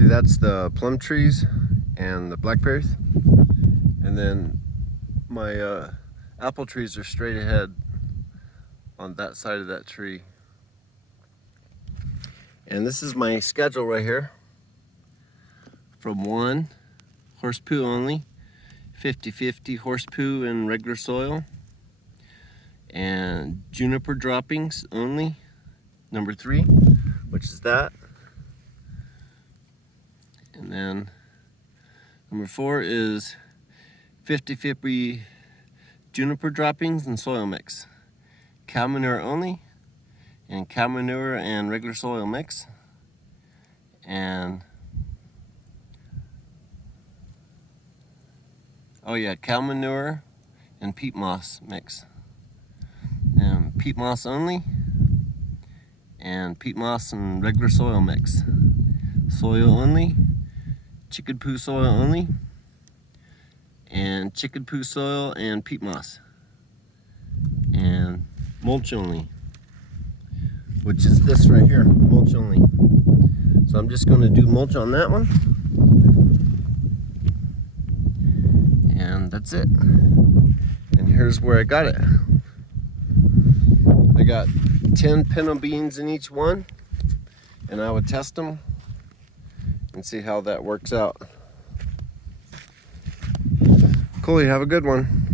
See, that's the plum trees and the blackberries. And then my apple trees are straight ahead on that side of that tree. And this is my schedule right here. From 1, horse poo only, 50-50 horse poo and regular soil, and juniper droppings only, number 3, which is that. And then number 4 is 50-50 juniper droppings and soil mix. Cow manure only, and cow manure and regular soil mix. And oh yeah, cow manure and peat moss mix. And peat moss only, and peat moss and regular soil mix. Soil only, chicken poo soil only, and chicken poo soil and peat moss. And mulch only, which is this right here, mulch only. So I'm just going to do mulch on that one. And that's it. And here's where I got it. I got 10 pinto beans in each one, and I would test them and see how that works out. Cool, you have a good one.